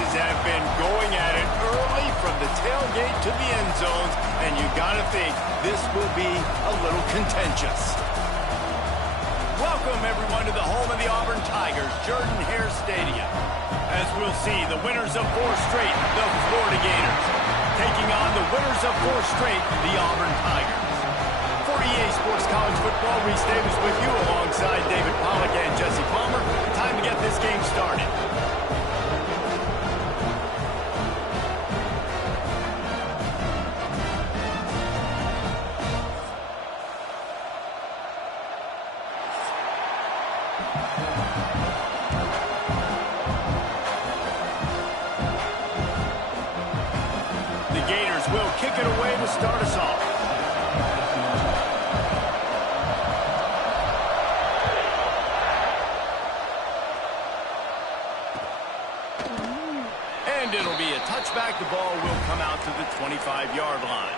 defenses have been going at it early from the tailgate to the end zones, and you got to think this will be a little contentious. Welcome, everyone, to the home of the Auburn Tigers, Jordan-Hare Stadium. As we'll see, the winners of 4 straight, the Florida Gators, taking on the winners of 4 straight, the Auburn Tigers. For EA Sports College Football, Reese Davis with you alongside David Pollack and Jesse Palmer. Time to get this game started. The Gators will kick it away to start us off. And it'll be a touchback. The ball will come out to the 25-yard line.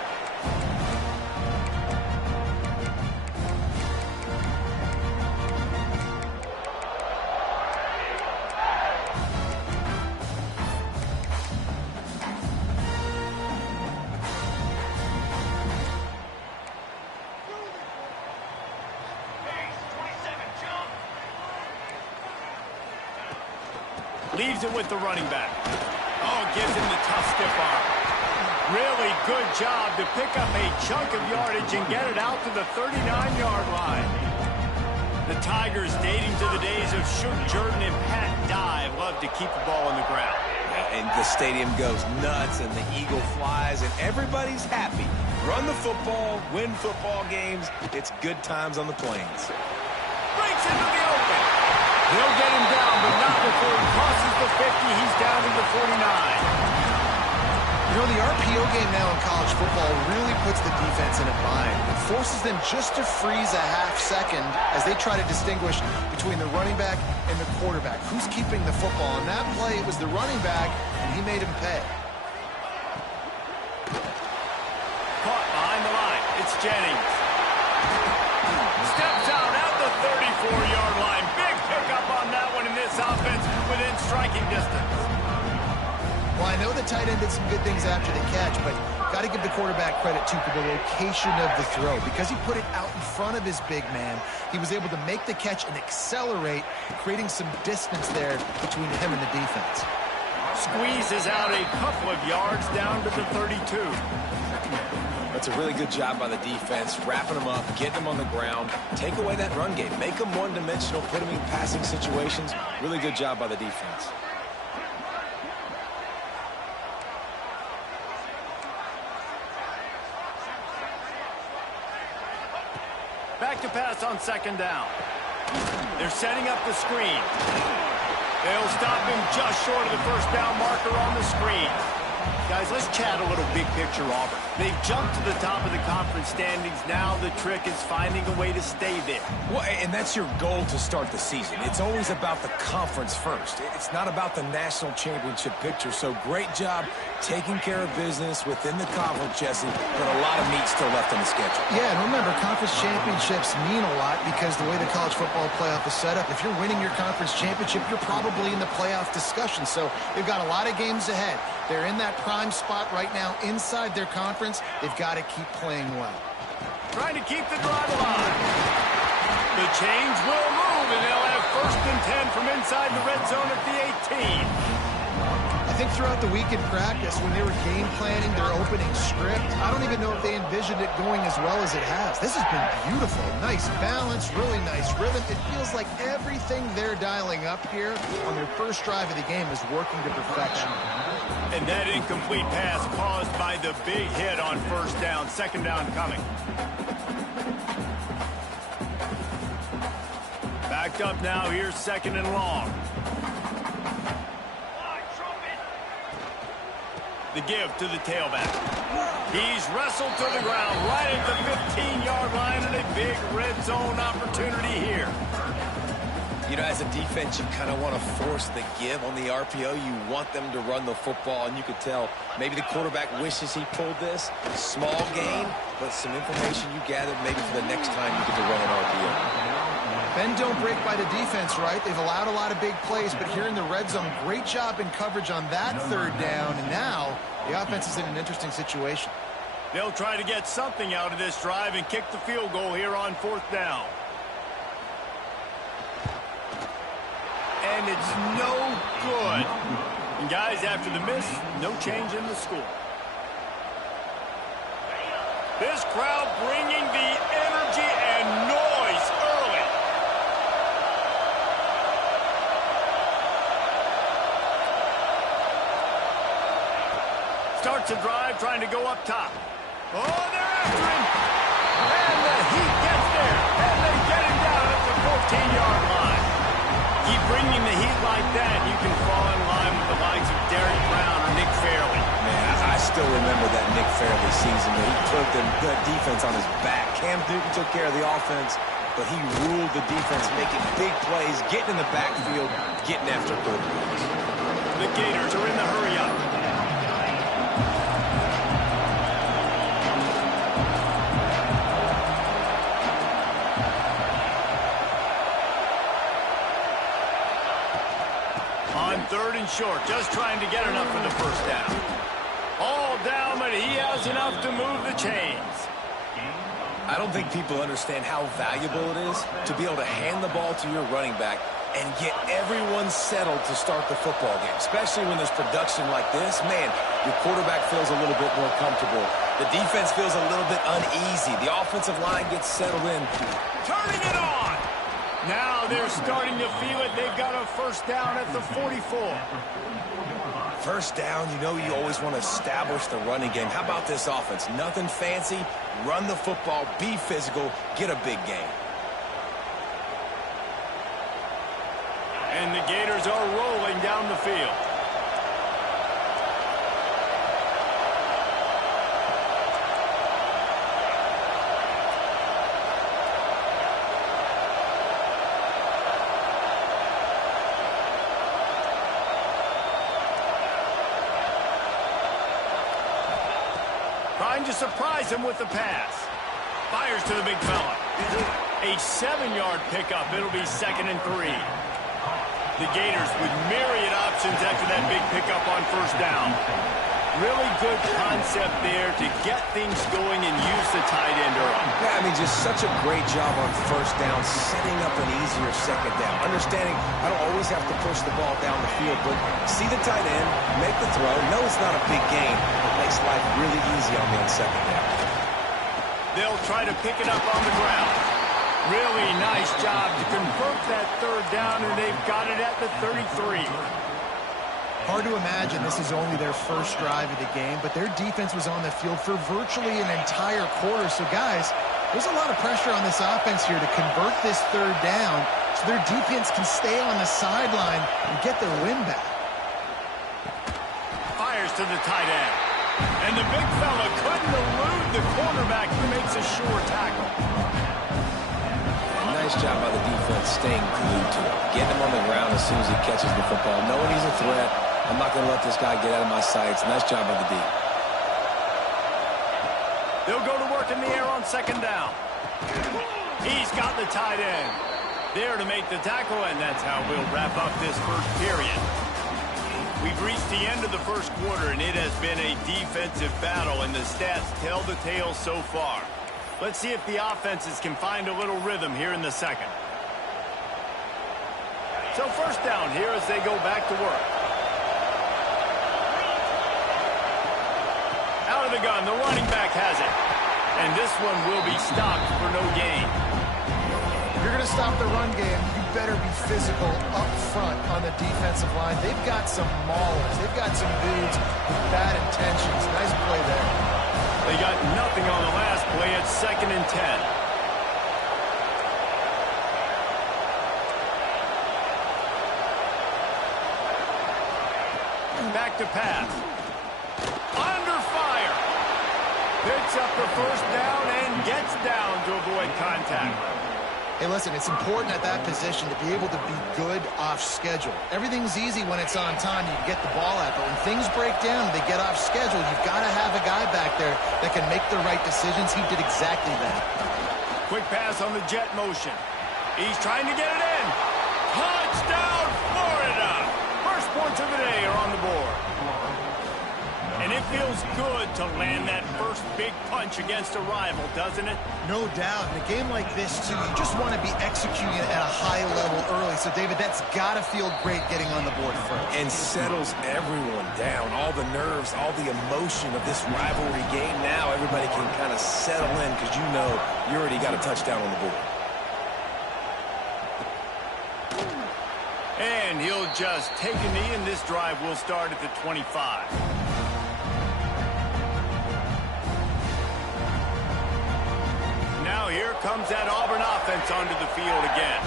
Leaves it with the running back. Oh, gives him the tough stiff arm. Really good job to pick up a chunk of yardage and get it out to the 39-yard line. The Tigers, dating to the days of Shook Jordan and Pat Dye, love to keep the ball on the ground. And the stadium goes nuts, and the eagle flies, and everybody's happy. Run the football, win football games. It's good times on the plains. Breaks into the open. They'll get him down, but not before he crosses the 50. He's down to the 49. You know, the RPO game now in college football really puts the defense in a bind. It forces them just to freeze a half second as they try to distinguish between the running back and the quarterback. Who's keeping the football? On that play, it was the running back, and he made him pay. Caught behind the line. It's Jennings. Steps out at the 34-yard line. Big pickup on that one in this offense within striking distance. Well, I know the tight end did some good things after the catch, but got to give the quarterback credit, too, for the location of the throw. Because he put it out in front of his big man, he was able to make the catch and accelerate, creating some distance there between him and the defense. Squeezes out a couple of yards down to the 32. That's a really good job by the defense, wrapping them up, getting them on the ground, take away that run game, make them one-dimensional, put them in passing situations. Really good job by the defense. Back to pass on second down. They're setting up the screen. They'll stop him just short of the first down marker on the screen. Guys, let's chat a little big picture Auburn. They've jumped to the top of the conference standings. Now the trick is finding a way to stay there. Well, and that's your goal to start the season. It's always about the conference first. It's not about the national championship picture. So great job taking care of business within the conference, Jesse, but a lot of meat still left on the schedule. Yeah, and remember, conference championships mean a lot because the way the college football playoff is set up, if you're winning your conference championship, you're probably in the playoff discussion. So they've got a lot of games ahead. They're in that prime spot right now inside their conference. They've got to keep playing well. Trying to keep the drive alive. The chains will move, and they'll have 1st and 10 from inside the red zone at the 18. I think throughout the week in practice, when they were game planning their opening script, I don't even know if they envisioned it going as well as it has. This has been beautiful. Nice balance, really nice rhythm. It feels like everything they're dialing up here on their first drive of the game is working to perfection. And that incomplete pass caused by the big hit on first down. Second down coming. Backed up now. Here's second and long. The give to the tailback. He's wrestled to the ground right at the 15-yard line, and a big red zone opportunity here. You know, as a defense, you kind of want to force the give on the RPO. You want them to run the football, and you could tell maybe the quarterback wishes he pulled this. Small gain, but some information you gathered maybe for the next time you get to run an RPO. Bend don't break by the defense, right? They've allowed a lot of big plays, but here in the red zone, great job in coverage on that third down, and now the offense is in an interesting situation. They'll try to get something out of this drive and kick the field goal here on 4th down. And it's no good. And guys, after the miss, no change in the score. This crowd bringing the energy and noise early. Starts a drive trying to go up top. Oh, they're after him. And the heat gets there. And they get him down at the 14-yard line. Keep bringing the heat like that, you can fall in line with the likes of Derek Brown or Nick Fairley. Man, I still remember that Nick Fairley season where he put the defense on his back. Cam Newton took care of the offense, but he ruled the defense, making big plays, getting in the backfield, getting after quarterbacks. The Gators are in the hurry-up. On 3rd and short, just trying to get enough for the first down. All down, but he has enough to move the chains. I don't think people understand how valuable it is to be able to hand the ball to your running back and get everyone settled to start the football game, especially when there's production like this. Man, your quarterback feels a little bit more comfortable. The defense feels a little bit uneasy. The offensive line gets settled in. Turning it on. Now they're starting to feel it. They've got a first down at the 44. First down, you know you always want to establish the running game. How about this offense? Nothing fancy. Run the football, be physical, get a big gain. And the Gators are rolling down the field. Trying to surprise him with the pass. Fires to the big fella. A 7-yard pickup. It'll be 2nd and 3. The Gators with myriad options after that big pickup on first down. Really good concept there to get things going and use the tight end early. Yeah, I mean, just such a great job on first down, setting up an easier second down. Understanding I don't always have to push the ball down the field, but see the tight end, make the throw. No, it's not a big gain. It makes life really easy on me on second down. They'll try to pick it up on the ground. Really nice job to convert that third down, and they've got it at the 33. Hard to imagine this is only their first drive of the game, but their defense was on the field for virtually an entire quarter. So, guys, there's a lot of pressure on this offense here to convert this third down so their defense can stay on the sideline and get their win back. Fires to the tight end. And the big fella couldn't elude the cornerback who makes a sure tackle. Nice job by the defense staying glued to it. Getting him on the ground as soon as he catches the football. Knowing he's a threat. I'm not going to let this guy get out of my sights. Nice job by the D. They'll go to work in the air on 2nd down. He's got the tight end there to make the tackle, and that's how we'll wrap up this first period. We've reached the end of the first quarter, and it has been a defensive battle, and the stats tell the tale so far. Let's see if the offenses can find a little rhythm here in the second. So first down here as they go back to work. Out of the gun, the running back has it. And this one will be stopped for no gain. If you're going to stop the run game, you better be physical up front on the defensive line. They've got some maulers. They've got some dudes with bad intentions. Nice play there. They got nothing on the last play. It's 2nd and 10. Back to pass. Under fire. Picks up the first down and gets down to avoid contact. Hey, listen, it's important at that position to be able to be good off schedule. Everything's easy when it's on time. You can get the ball out, but when things break down and they get off schedule, you've got to have a guy back there that can make the right decisions. He did exactly that. Quick pass on the jet motion. He's trying to get it in. Touchdown, Florida! First points of the day are on the board. And it feels good to land that first big punch against a rival, doesn't it? No doubt. In a game like this, too, you just want to be executing it at a high level early. So, David, that's got to feel great getting on the board first. And settles everyone down. All the nerves, all the emotion of this rivalry game. Now everybody can kind of settle in because you know you already got a touchdown on the board. And he'll just take a knee, and this drive will start at the 25. Now here comes that Auburn offense onto the field again.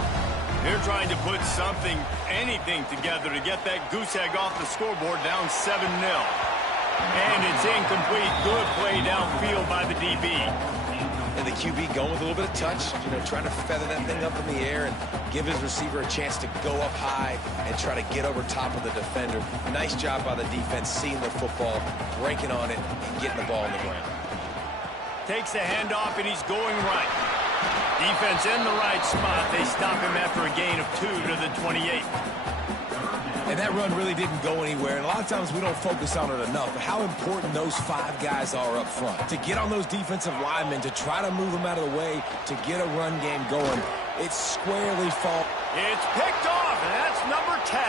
They're trying to put something, anything together to get that goose egg off the scoreboard down 7-0. And it's incomplete. Good play downfield by the DB. And the QB going with a little bit of touch, trying to feather that thing up in the air and give his receiver a chance to go up high and try to get over top of the defender. Nice job by the defense, seeing the football, breaking on it, and getting the ball on the ground. Takes the handoff, and he's going right. Defense in the right spot. They stop him after a gain of 2 to the 28. And that run really didn't go anywhere. And a lot of times we don't focus on it enough. But how important those 5 guys are up front. To get on those defensive linemen, to try to move them out of the way, to get a run game going. It's squarely fault. It's picked off, and that's number 10.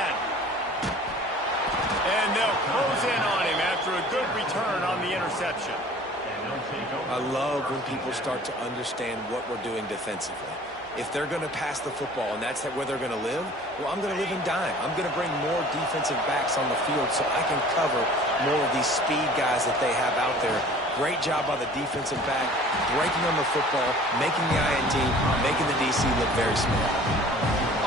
And they'll close in on him after a good return on the interception. I love when people start to understand what we're doing defensively. If they're going to pass the football and that's where they're going to live, well, I'm going to live in dime. I'm going to bring more defensive backs on the field so I can cover more of these speed guys that they have out there. Great job by the defensive back, breaking on the football, making the INT, making the DC look very small.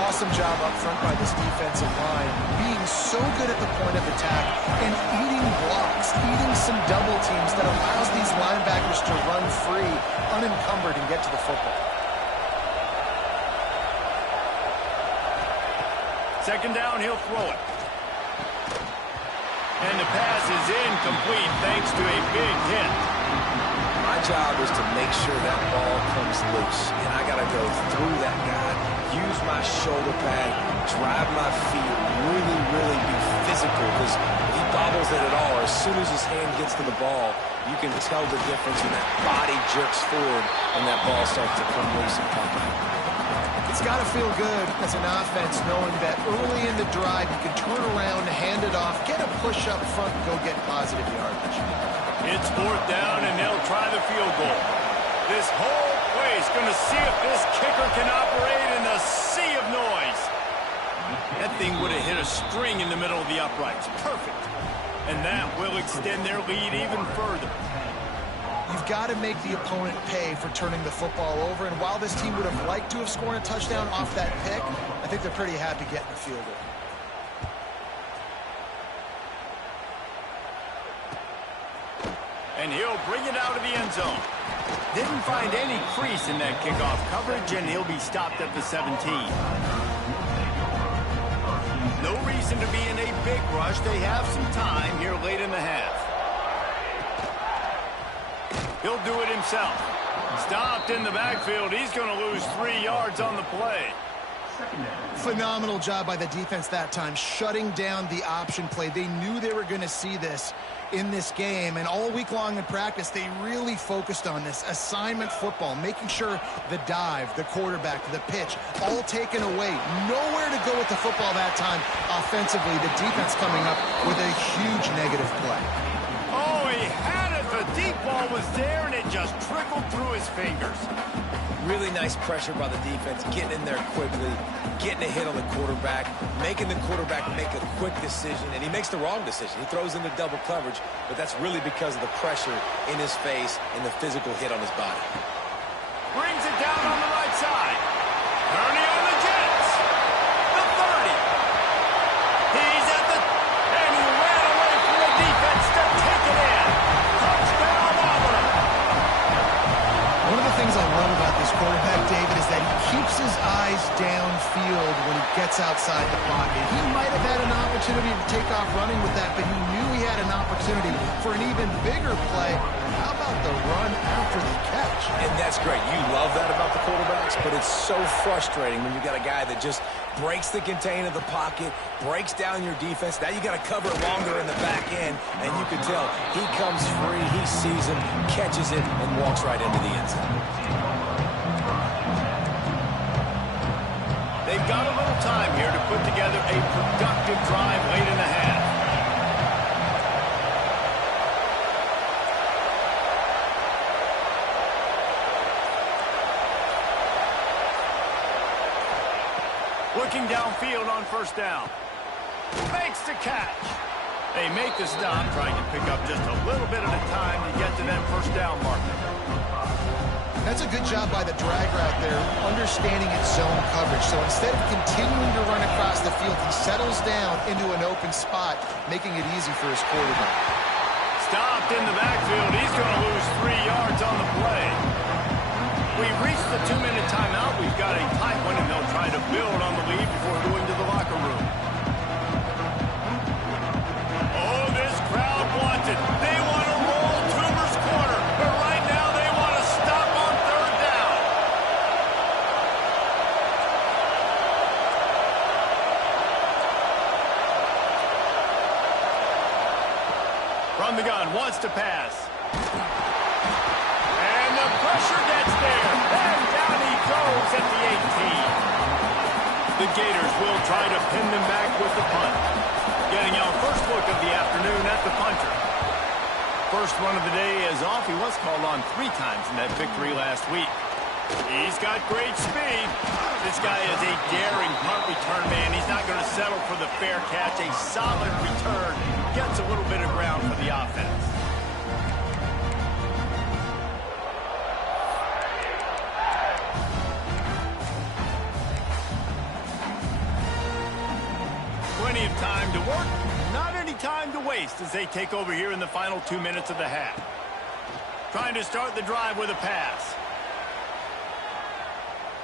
Awesome job up front by this defensive line, being so good at the point of attack and eating blocks, eating some double teams that allows these linebackers to run free, unencumbered, and get to the football. Second down, he'll throw it. And the pass is incomplete thanks to a big hit. My job is to make sure that ball comes loose, and I got to go through that guy, use my shoulder pad, drive my feet, really be physical, because if he bobbles it at all, as soon as his hand gets to the ball, you can tell the difference when that body jerks forward and that ball starts to come loose and pop out. It's got to feel good as an offense knowing that early in the drive you can turn around, hand it off, get a push up front, and go get positive yardage. It's fourth down, and they'll try the field goal. This whole place going to see if this kicker can operate in the sea of noise. That thing would have hit a string in the middle of the uprights. Perfect. And that will extend their lead even further. You've got to make the opponent pay for turning the football over, and while this team would have liked to have scored a touchdown off that pick, I think they're pretty happy getting the field goal. And he'll bring it out of the end zone. Didn't find any crease in that kickoff coverage, and he'll be stopped at the 17. No reason to be in a big rush. They have some time here late in the half. He'll do it himself. Stopped in the backfield. He's going to lose 3 yards on the play. Phenomenal job by the defense that time, shutting down the option play. They knew they were going to see this in this game, and all week long in practice, they really focused on this assignment football, making sure the dive, the quarterback, the pitch, all taken away. Nowhere to go with the football that time offensively. The defense coming up with a huge negative play. Oh, he had it. The deep ball was there, and it just trickled through his fingers. Really nice pressure by the defense, getting in there quickly, getting a hit on the quarterback, making the quarterback make a quick decision, and he makes the wrong decision. He throws into double coverage, but that's really because of the pressure in his face and the physical hit on his body. Brings it down on the right side. Ernie on the Jets. The 30. He's at the... And he ran away from the defense to take it in. Touchdown, Auburn. One of the things I love about this quarterback, David, is that he keeps his eyes downfield when he gets outside the pocket. He might have had an opportunity to take off running with that, but he knew he had an opportunity for an even bigger play. How about the run after the catch? And that's great. You love that about the quarterbacks, but it's so frustrating when you got a guy that just breaks the contain of the pocket, breaks down your defense. Now you got to cover it longer in the back end, and you can tell he comes free, he sees him, catches it, and walks right into the end zone. They've got a little time here to put together a productive drive late in the half. Looking downfield on first down. Makes the catch. They make the stop, trying to pick up just a little bit at a time to get to that first down marker. That's a good job by the drag route there, understanding its zone coverage. So instead of continuing to run across the field, he settles down into an open spot, making it easy for his quarterback. Stopped in the backfield. He's going to lose 3 yards on the play. We've reached the 2-minute timeout. We've got a tight one, and they'll try to build on the lead before going to the locker room. Oh, this crowd wants it. They want to roll Toomer's corner, but right now they want to stop on third down. From the gun, wants to pass. And the pressure gets there. And down he goes at the 18. The Gators will try to pin them back with the punt. Getting our first look of the afternoon at the punter. First run of the day is off. He was called on 3 times in that victory last week. He's got great speed. This guy is a daring punt return man. He's not going to settle for the fair catch. A solid return. Gets a little bit of ground for the offense. Plenty of time to work, not any time to waste as they take over here in the final 2 minutes of the half. Trying to start the drive with a pass.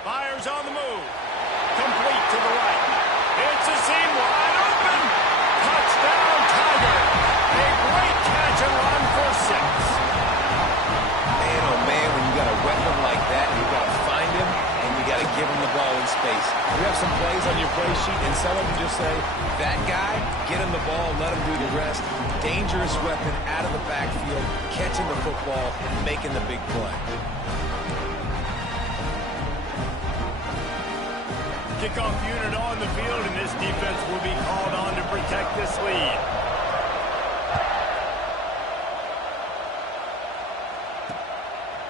Fires on the move. Complete to the right. It's a seam wide open. Touchdown, Tiger. A great catch and run for 6. Man, oh man, when you got a weapon like that, you got to find him, and you got to give him the ball in space. You have some plays on your play sheet, and some of them just say, that guy, get him the ball, let him do the rest. Dangerous weapon out of the backfield, catching the football, making the big play. Kickoff unit on the field, and this defense will be called on to protect this lead.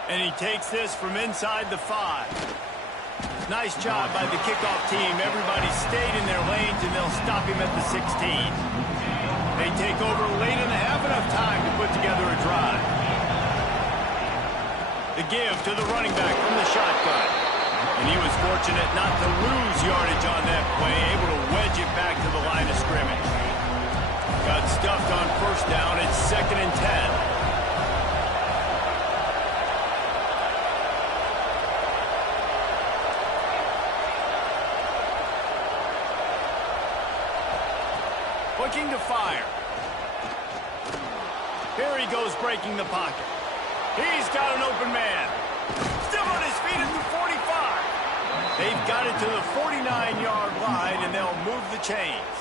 And he takes this from inside the 5. Nice job by the kickoff team. Everybody stayed in their lanes, and they'll stop him at the 16. They take over late in the half, enough time to put together a drive. The give to the running back from the shotgun. And he was fortunate not to lose yardage on that play, able to wedge it back to the line of scrimmage. Got stuffed on first down. It's 2nd and 10. Looking to fire. Here he goes, breaking the pocket. He's got an open man. Still on his feet at the 45. They've got it to the 49-yard line, and they'll move the chains.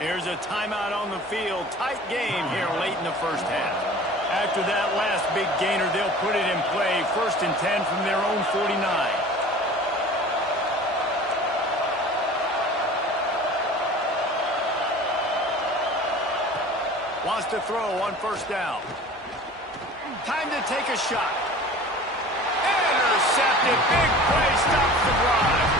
Here's a timeout on the field. Tight game here late in the first half. After that last big gainer, they'll put it in play. 1st and 10 from their own 49. Wants to throw on first down. Time to take a shot. Intercepted. Big play. Stops the drive.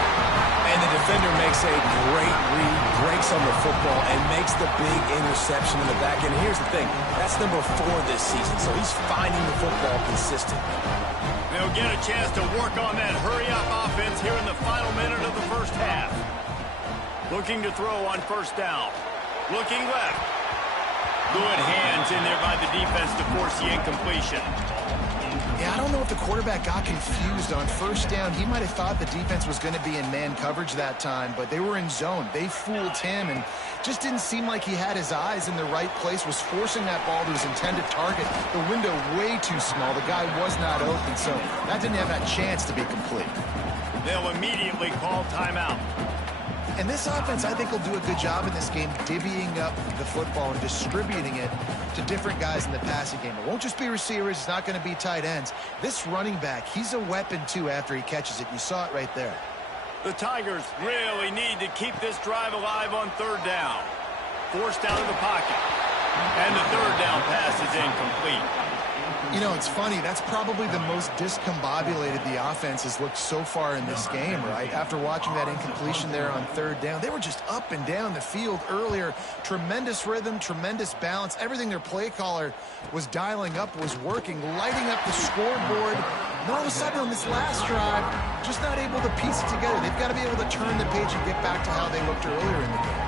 And the defender makes a great read, breaks on the football, and makes the big interception in the back end. Here's the thing. That's number 4 this season, so he's finding the football consistently. They'll get a chance to work on that hurry-up offense here in the final minute of the first half. Looking to throw on first down. Looking left. Good hands in there by the defense to force the incompletion. Yeah, I don't know if the quarterback got confused on first down. He might have thought the defense was going to be in man coverage that time, but they were in zone. They fooled him and just didn't seem like he had his eyes in the right place, was forcing that ball to his intended target. The window way too small. The guy was not open, so that didn't have that chance to be complete. They'll immediately call timeout. And this offense, I think, will do a good job in this game divvying up the football and distributing it to different guys in the passing game. It won't just be receivers. It's not going to be tight ends. This running back, he's a weapon, too, after he catches it. You saw it right there. The Tigers really need to keep this drive alive on third down. Forced out of the pocket. And the third down pass is incomplete. You know, it's funny. That's probably the most discombobulated the offense has looked so far in this game, right? After watching that incompletion there on third down, they were just up and down the field earlier. Tremendous rhythm, tremendous balance. Everything their play caller was dialing up was working, lighting up the scoreboard. And all of a sudden on this last drive, just not able to piece it together. They've got to be able to turn the page and get back to how they looked earlier in the game.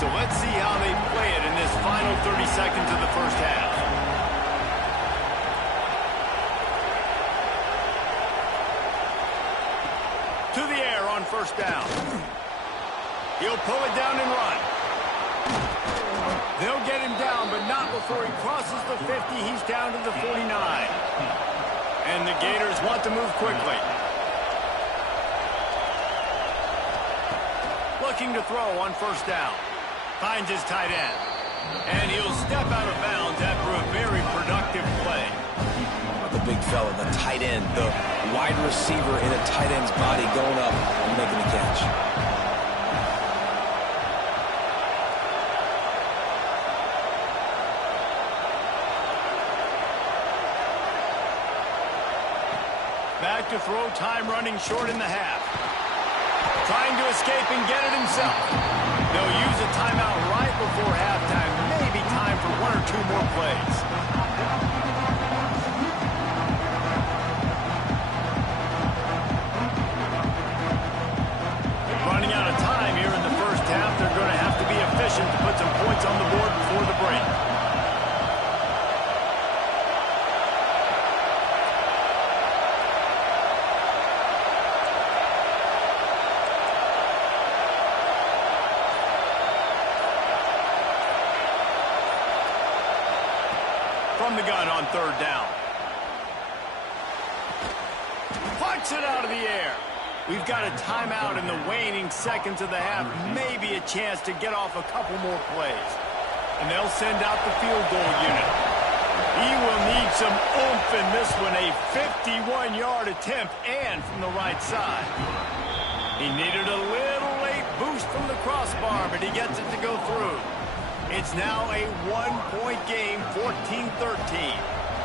So let's see how they play it in this final 30 seconds of the first half. To the air on first down. He'll pull it down and run. They'll get him down, but not before he crosses the 50. He's down to the 49. And the Gators want to move quickly. Looking to throw on first down. Finds his tight end. And he'll step out of bounds after a very productive play. The big fella, the tight end, the wide receiver in a tight end's body going up and making the catch. Back to throw, time running short in the half. Trying to escape and get it himself. They'll use a timeout right before halftime. Maybe time for one or two more plays. Running out of time here in the first half. They're going to have to be efficient to put some points on the board before the break. From the gun on third down. Punts it out of the air. We've got a timeout in the waning seconds of the half. Maybe a chance to get off a couple more plays. And they'll send out the field goal unit. He will need some oomph in this one. A 51-yard attempt and from the right side. He needed a little late boost from the crossbar, but he gets it to go through. It's now a one-point game, 14-13.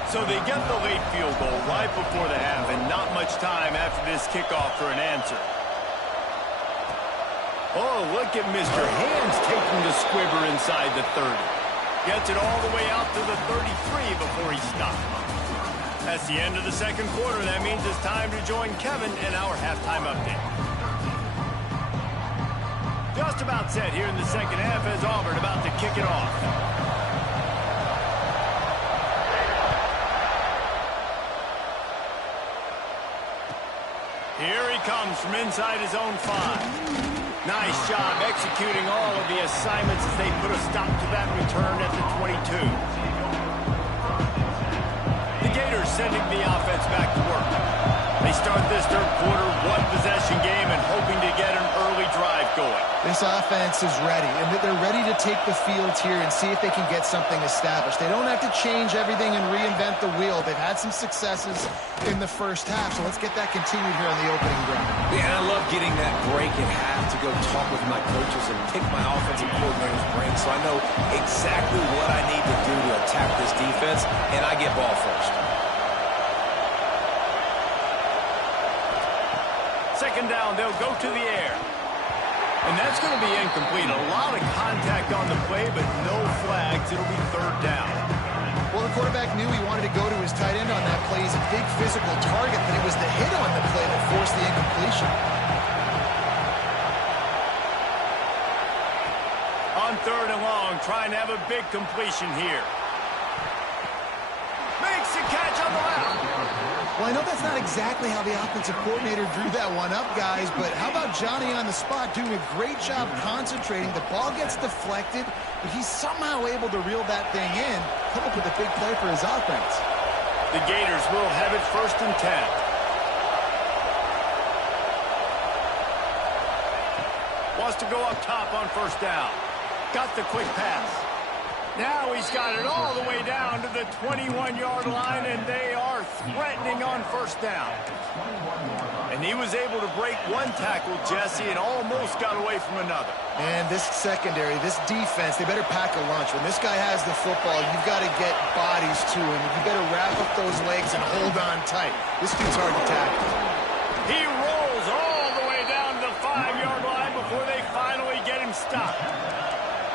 So they get the late field goal right before the half and not much time after this kickoff for an answer. Oh, look at Mr. Hands taking the squibber inside the 30. Gets it all the way out to the 33 before he stops. That's the end of the second quarter. That means it's time to join Kevin in our halftime update. Just about set here in the second half as Auburn about to kick it off. Here he comes from inside his own 5. Nice job executing all of the assignments as they put a stop to that return at the 22. The Gators sending the offense back to work. They start this third quarter one-possession game and hoping to get an early drive going. This offense is ready, and they're ready to take the field here and see if they can get something established. They don't have to change everything and reinvent the wheel. They've had some successes in the first half, so let's get that continued here on the opening drive. Yeah, and I love getting that break at half to go talk with my coaches and pick my offensive coordinator's brain so I know exactly what I need to do to attack this defense, and I get ball first. Second down, they'll go to the air. And that's going to be incomplete. A lot of contact on the play, but no flags. It'll be third down. Well, the quarterback knew he wanted to go to his tight end on that play. He's a big physical target, but it was the hit on the play that forced the incompletion. On third and long, trying to have a big completion here. Makes the catch on the left. Well, I know that's not exactly how the offensive coordinator drew that one up, guys, but how about Johnny on the spot doing a great job concentrating? The ball gets deflected, but he's somehow able to reel that thing in, come up with a big play for his offense. The Gators will have it 1st and 10. Wants to go up top on 1st down. Got the quick pass. Now he's got it all the way down to the 21-yard line, and they are threatening on 1st down. And he was able to break one tackle, Jesse, and almost got away from another. And this secondary, this defense, they better pack a lunch. When this guy has the football, you've got to get bodies to him. You better wrap up those legs and hold on tight. This dude's hard to tackle. He rolls all the way down to the 5-yard line before they finally get him stopped.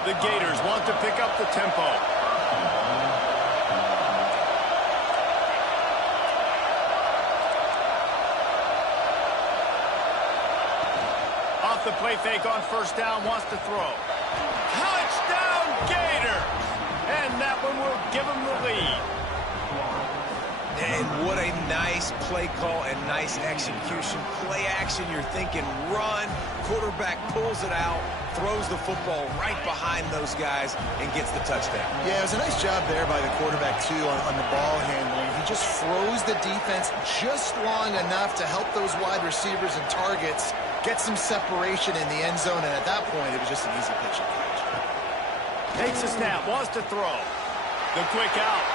The Gators want to pick up the tempo. Off the play fake on 1st down, wants to throw. Touchdown Gators! And that one will give them the lead. And what a nice play call and nice execution. Play action, you're thinking run. Quarterback pulls it out, throws the football right behind those guys, and gets the touchdown. Yeah, it was a nice job there by the quarterback, too, on the ball handling. He just froze the defense just long enough to help those wide receivers and targets get some separation in the end zone, and at that point, it was just an easy pitch and catch. Takes a snap, wants to throw. The quick out.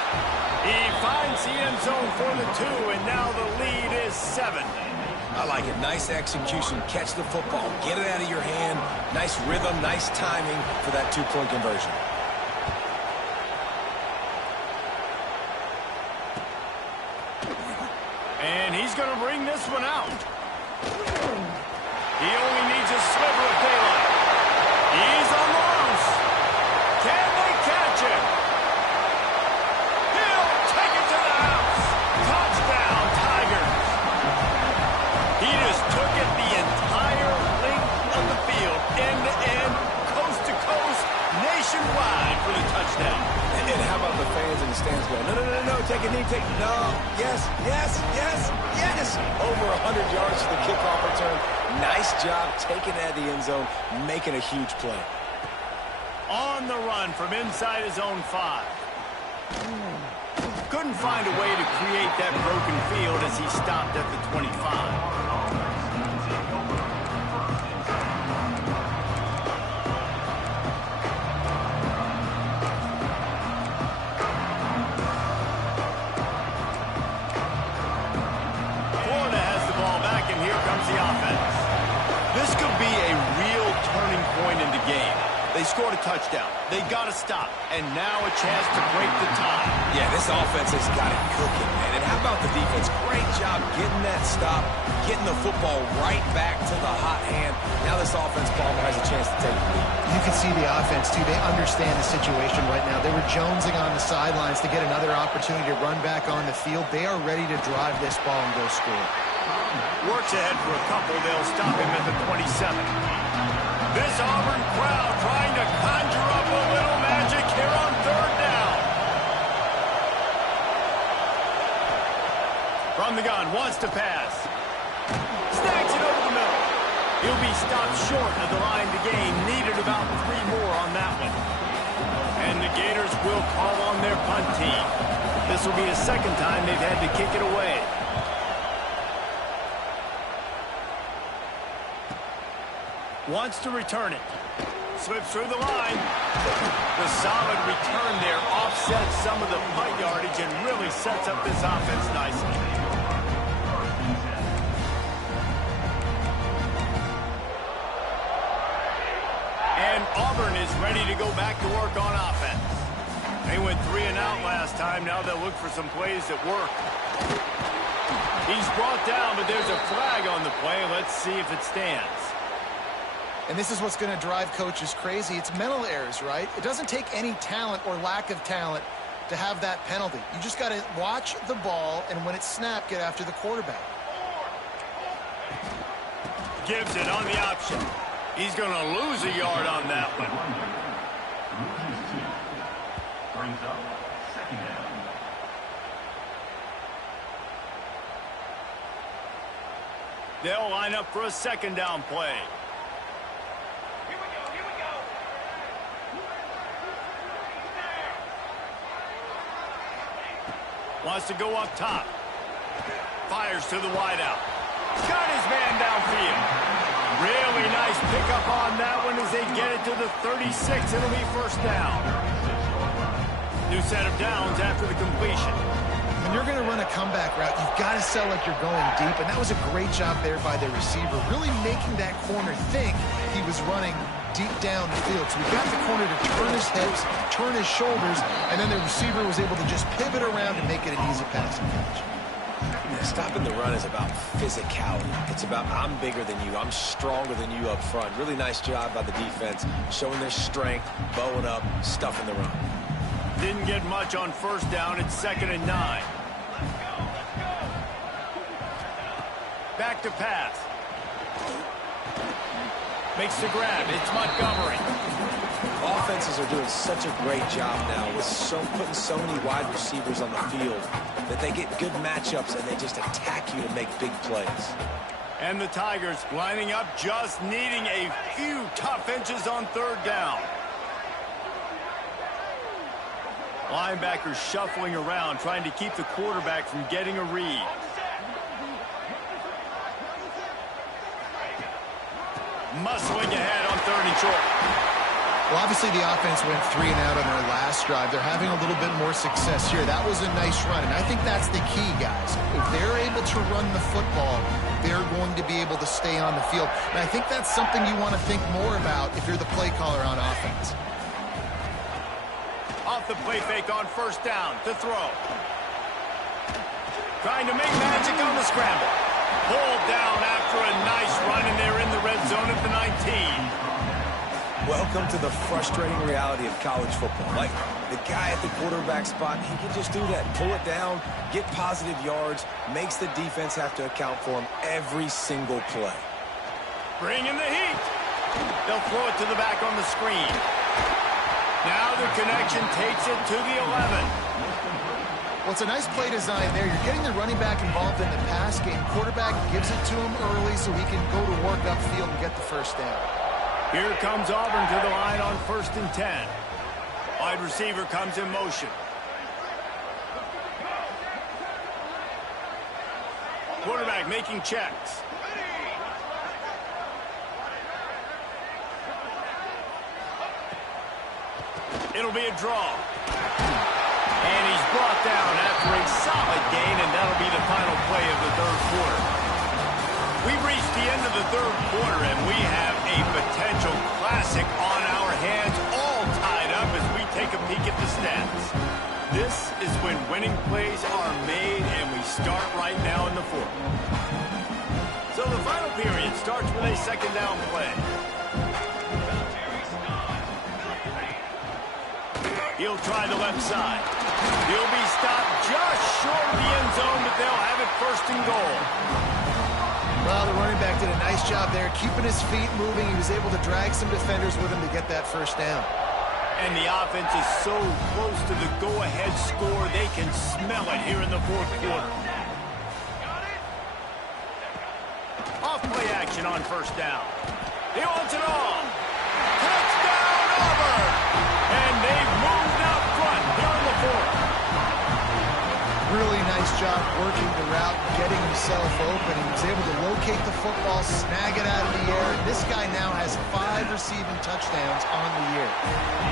He finds the end zone for the 2, and now the lead is 7. I like it. Nice execution. Catch the football. Get it out of your hand. Nice rhythm, nice timing for that 2-point conversion. And he's going to bring this one out. He only needs a sliver of daylight. He's on the loose. Can they catch him? He'll take it to the house. Touchdown, Tigers. He just took it the entire length of the field, end-to-end, coast-to-coast, nationwide for the touchdown. And how about the fans in the stands going, no, no, no, no, take a knee, take, no, yes, yes, yes, yes. Over 100 yards to the kickoff return. Nice job taking it out of the end zone, making a huge play. On the run from inside his own 5. Couldn't find a way to create that broken field as he stopped at the 25. Florida has the ball back, and here comes the offense. This could be a real turning point in the game. They scored a touchdown. They got to stop. And now a chance to break the tie. Yeah, this offense has got it cooking, man. And how about the defense? Great job getting that stop, getting the football right back to the hot hand. Now this offense, Palmer, has a chance to take the lead. You can see the offense, too. They understand the situation right now. They were jonesing on the sidelines to get another opportunity to run back on the field. They are ready to drive this ball and go score. Works ahead for a couple. They'll stop him at the 27. This Auburn crowd trying to conjure up a little magic here on 3rd down. From the gun, wants to pass. Snags it over the middle. He'll be stopped short of the line to gain. Needed about 3 more on that one. And the Gators will call on their punt team. This will be the 2nd time they've had to kick it away. Wants to return it. Slips through the line. The solid return there offsets some of the punt yardage and really sets up this offense nicely. And Auburn is ready to go back to work on offense. They went 3 and out last time. Now they'll look for some plays that work. He's brought down, but there's a flag on the play. Let's see if it stands. And this is what's going to drive coaches crazy. It's mental errors, right? It doesn't take any talent or lack of talent to have that penalty. You just got to watch the ball, and when it's snapped, get after the quarterback. Gives it on the option. He's going to lose a yard on that one. They'll line up for a second down play. Wants to go up top. Fires to the wideout. Got his man downfield. Really nice pickup on that one as they get it to the 36. It'll be first down. New set of downs after the completion. When you're going to run a comeback route, you've got to sell like you're going deep, and that was a great job there by the receiver, really making that corner think he was running deep down the field. So we got the corner to turn his hips, turn his shoulders, and then the receiver was able to just pivot around and make it an easy passing catch. Yeah, stopping the run is about physicality. It's about I'm bigger than you, I'm stronger than you up front. Really nice job by the defense, showing their strength, bowing up, stuffing the run. Didn't get much on first down. It's 2nd and 9. Back to pass. Makes the grab. It's Montgomery. Offenses are doing such a great job now with putting so many wide receivers on the field that they get good matchups and they just attack you to make big plays. And the Tigers lining up, just needing a few tough inches on 3rd down. Linebackers shuffling around, trying to keep the quarterback from getting a read. Muscling ahead on 3rd and short. Well, obviously the offense went 3 and out on their last drive. They're having a little bit more success here. That was a nice run, and I think that's the key, guys. If they're able to run the football, they're going to be able to stay on the field. And I think that's something you want to think more about if you're the play caller on offense. Off the play fake on 1st down to throw. Trying to make magic on the scramble. Pulled down after a nice run, and they're in the red zone at the 19. Welcome to the frustrating reality of college football. Like, the guy at the quarterback spot, he can just do that. Pull it down, get positive yards, makes the defense have to account for him every single play. Bringing the heat. They'll throw it to the back on the screen. Now the connection takes it to the 11. Well, it's a nice play design there. You're getting the running back involved in the pass game. Quarterback gives it to him early so he can go to work upfield and get the first down. Here comes Auburn to the line on 1st and 10. Wide receiver comes in motion. Quarterback making checks. It'll be a draw. And he's brought down after a solid gain, and that'll be the final play of the 3rd quarter. We've reached the end of the 3rd quarter, and we have a potential classic on our hands, all tied up as we take a peek at the stats. This is when winning plays are made, and we start right now in the 4th. So the final period starts with a 2nd down play. He'll try the left side. He'll be stopped just short of the end zone, but they'll have it 1st and goal. Well, the running back did a nice job there, keeping his feet moving. He was able to drag some defenders with him to get that 1st down. And the offense is so close to the go-ahead score, they can smell it here in the 4th quarter. Off-play action on 1st down. He wants it all. Touchdown, Auburn! And they've moved out front here in the 4th. Really nice job working the route, getting himself open. He was able to locate the football, snag it out of the air. And this guy now has 5 receiving touchdowns on the year.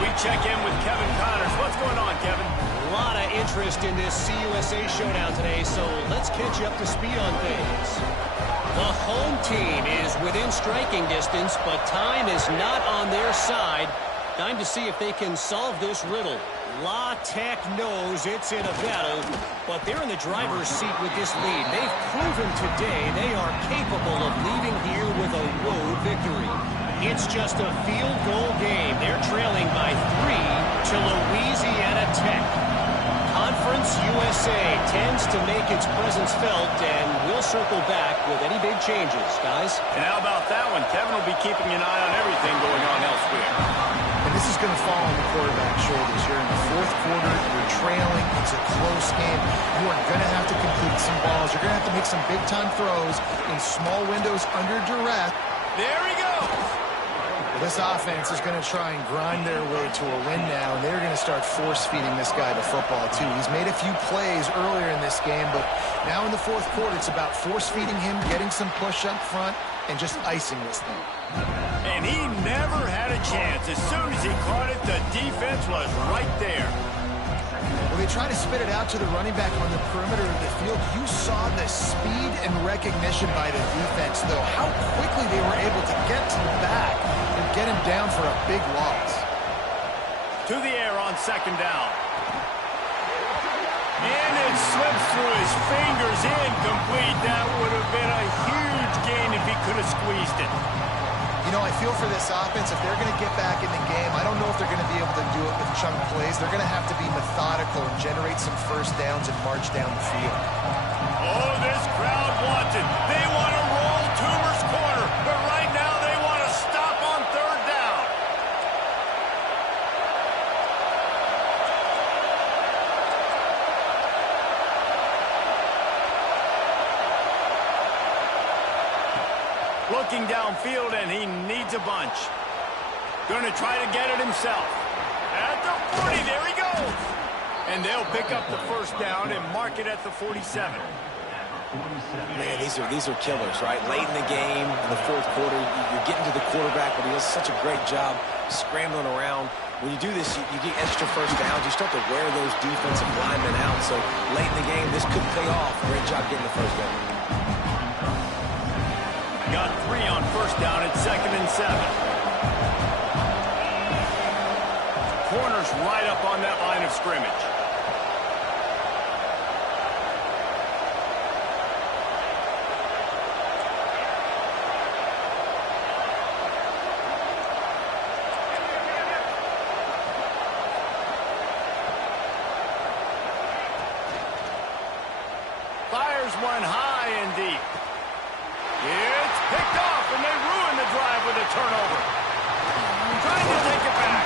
We check in with Kevin Connors. What's going on, Kevin? A lot of interest in this CUSA showdown today, so let's catch you up to speed on things. The home team is within striking distance, but time is not on their side. Time to see if they can solve this riddle. La Tech knows it's in a battle, but they're in the driver's seat with this lead. They've proven today they are capable of leaving here with a road victory. It's just a field goal game. They're trailing by 3 to Louisiana Tech. Conference USA tends to make its presence felt, and we'll circle back with any big changes, guys. And how about that one? Kevin will be keeping an eye on everything going on elsewhere. And This is going to fall on the quarterback's shoulders. You're in the fourth quarter. You're trailing. It's a close game. You are going to have to complete some balls. You're going to have to make some big-time throws in small windows under duress. There he goes. Well, this offense is going to try and grind their way to a win now, and they're going to start force-feeding this guy the football, too. He's made a few plays earlier in this game, but now in the fourth quarter, it's about force-feeding him, getting some push up front, and just icing this thing. And he never had a chance. As soon as he caught it, the defense was right there. Well, they try to spit it out to the running back on the perimeter of the field. You saw the speed and recognition by the defense, though. How quickly they were able to get to the back and get him down for a big loss. To the air on second down. And it slips through his fingers, incomplete. That would have been a huge gain if he could have squeezed it. You know, I feel for this offense, if they're going to get back in the game, I don't know if they're going to be able to do it with chunk plays. They're going to have to be methodical and generate some first downs and march down the field. Oh, this crowd wants it. They want to roll Toomer's corner, but right now they want to stop on third down. Looking downfield, and he needs a bunch. Going to try to get it himself. At the 40, there he goes. And they'll pick up the first down and mark it at the 47. Man, these are killers, right? Late in the game, in the fourth quarter, you're getting to the quarterback, but he does such a great job scrambling around. When you do this, you get extra first downs. You start to wear those defensive linemen out. So late in the game, this could pay off. Great job getting the first down. Got 3 on first down at 2nd and 7. Corner's right up on that line of scrimmage. Fires one high and deep. It's picked off, and they ruin the drive with a turnover. Trying to take it back.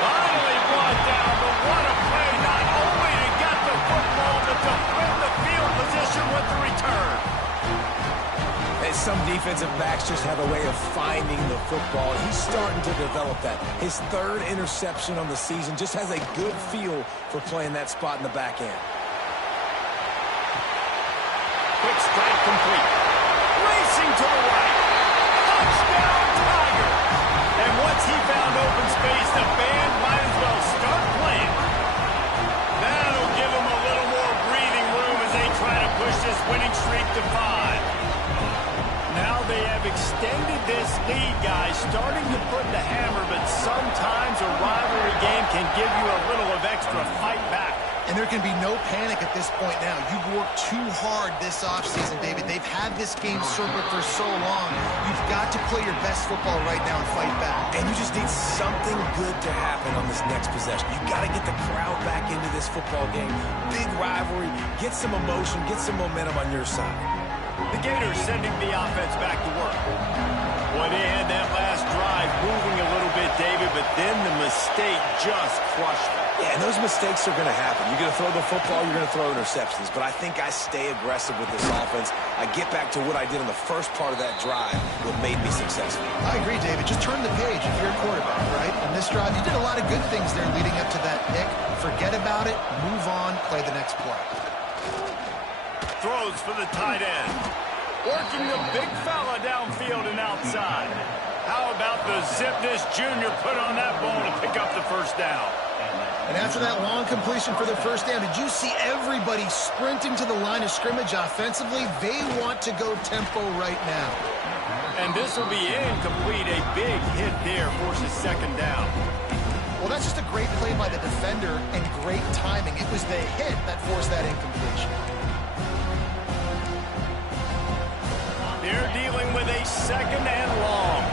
Finally brought down, but what a play, not only to get the football, but to win the field position with the return. And some defensive backs just have a way of finding the football. He's starting to develop that. His 3rd interception on the season, just has a good feel for playing that spot in the back end. Quick strike complete. Racing to the right. Touchdown, Tiger. And once he found open space, the band might as well start playing. That'll give him a little more breathing room as they try to push this winning streak to 5. Now they have extended this lead, guys, starting to put the hammer, but sometimes a rivalry game can give you a little of extra fight back. And there can be no panic at this point now. You've worked too hard this offseason, David. They've had this game circled for so long. You've got to play your best football right now and fight back. And you just need something good to happen on this next possession. You got to get the crowd back into this football game. Big rivalry. Get some emotion. Get some momentum on your side. The Gators sending the offense back to work. Boy, they had that last drive moving a little bit, David, but then the mistake just crushed them. Yeah, and those mistakes are going to happen. You're going to throw the football, you're going to throw interceptions. But I think I stay aggressive with this offense. I get back to what I did in the first part of that drive, what made me successful. I agree, David. Just turn the page if you're a quarterback, right? On this drive, you did a lot of good things there leading up to that pick. Forget about it, move on, play the next play. Throws for the tight end. Working the big fella downfield and outside. How about the zip this junior put on that ball to pick up the first down? And after that long completion for the first down, did you see everybody sprinting to the line of scrimmage offensively? They want to go tempo right now. And this will be incomplete. A big hit there forces second down. Well, that's just a great play by the defender and great timing. It was the hit that forced that incompletion. They're dealing with a second and long.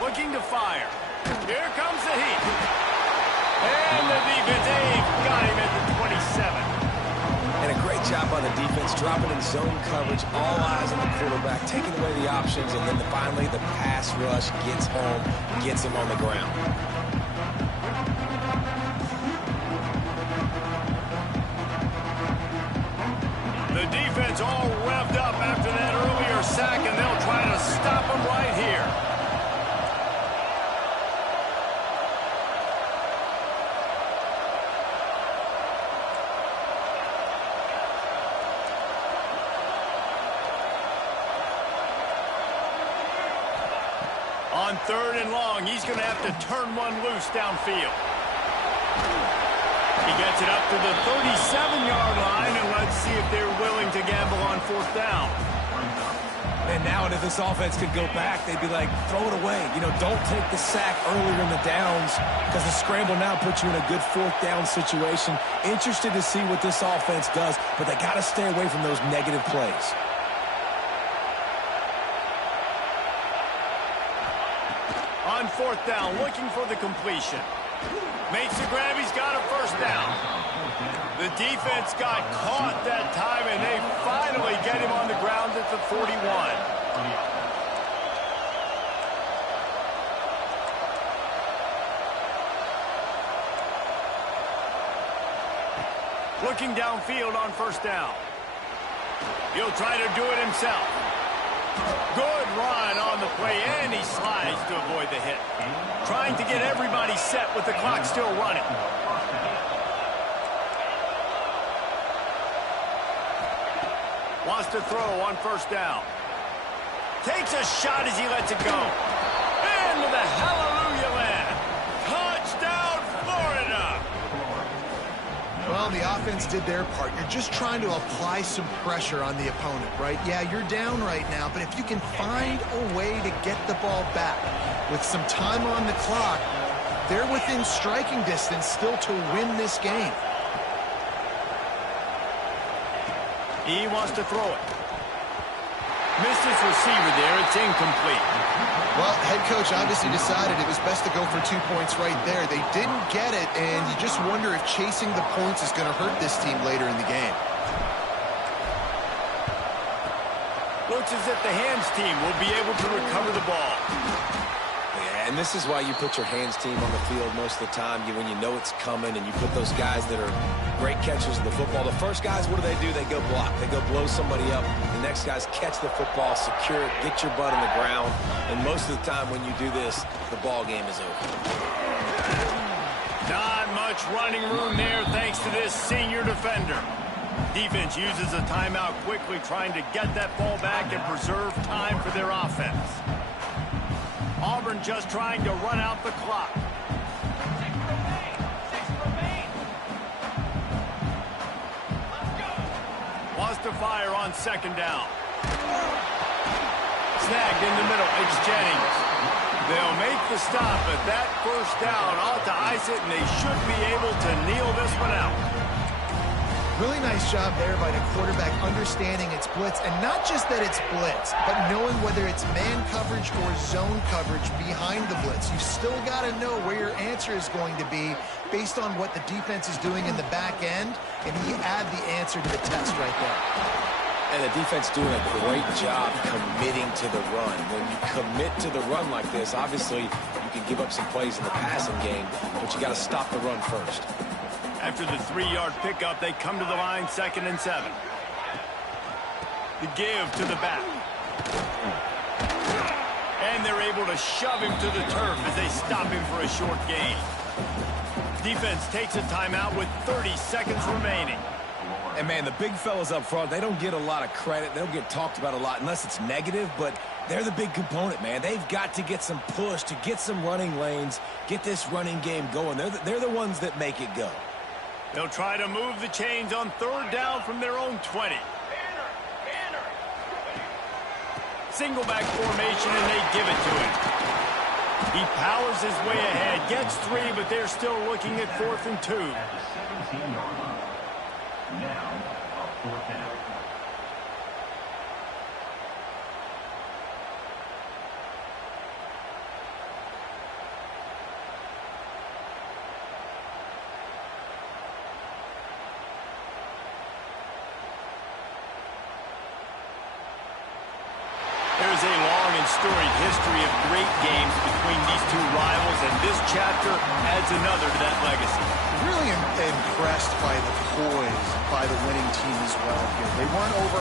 Looking to fire. Here comes the heat. And the defense got him at the 27. by the defense, dropping in zone coverage, all eyes on the quarterback, taking away the options, and then finally the pass rush gets home, gets him on the ground. The defense all revved up after that earlier sack, and they'll try to stop him right here. On 3rd and long, he's going to have to turn one loose downfield. He gets it up to the 37-yard line, and let's see if they're willing to gamble on 4th down. And now if this offense could go back, they'd be like, throw it away. You know, don't take the sack earlier in the downs because the scramble now puts you in a good 4th down situation. Interested to see what this offense does, but they got to stay away from those negative plays. On 4th down, looking for the completion. Makes the grab, he's got a 1st down. The defense got caught that time, and they finally get him on the ground at the 41. Looking downfield on 1st down. He'll try to do it himself. Good run on the play, and he slides to avoid the hit. Trying to get everybody set with the clock still running. Wants to throw on 1st down. Takes a shot as he lets it go. Into the hallelujah land. Touchdown, Florida! Well, the offense did their part. You're just trying to apply some pressure on the opponent, right? Yeah, you're down right now, but if you can find a way to get the ball back with some time on the clock, they're within striking distance still to win this game. He wants to throw it. Missed his receiver there. It's incomplete. Well, head coach obviously decided it was best to go for 2 points right there. They didn't get it, and you just wonder if chasing the points is going to hurt this team later in the game. Looks as if the hands team will be able to recover the ball. Yeah, and this is why you put your hands team on the field most of the time, when you know it's coming, and you put those guys that are great catchers of the football. The first guys, what do? They go block. They go blow somebody up. The next guys catch the football, secure it, get your butt on the ground. And most of the time when you do this, the ball game is over. Not much running room there thanks to this senior defender. Defense uses a timeout quickly, trying to get that ball back and preserve time for their offense. Auburn just trying to run out the clock. Wants to fire on 2nd down. Snagged in the middle. It's Jennings. They'll make the stop, but that 1st down ought to ice it, and they should be able to kneel this one out. Really nice job there by the quarterback understanding it's blitz, and not just that it's blitz, but knowing whether it's man coverage or zone coverage behind the blitz. You've still got to know where your answer is going to be based on what the defense is doing in the back end, and you add the answer to the test right there. And the defense doing a great job committing to the run. When you commit to the run like this, obviously you can give up some plays in the passing game, but you got to stop the run first. After the 3-yard pickup, they come to the line, 2nd and 7. The give to the back. And they're able to shove him to the turf as they stop him for a short gain. Defense takes a timeout with 30 seconds remaining. And, man, the big fellas up front, they don't get a lot of credit. They don't get talked about a lot unless it's negative, but they're the big component, man. They've got to get some push, to get some running lanes, get this running game going. They're the ones that make it go. They'll try to move the chains on 3rd down from their own 20. Single back formation, and they give it to him. He powers his way ahead, gets 3, but they're still looking at 4th and 2. Now, 4th down. storied history of great games between these two rivals, and this chapter adds another to that legacy. Really impressed by the poise by the winning team as well here. They weren't over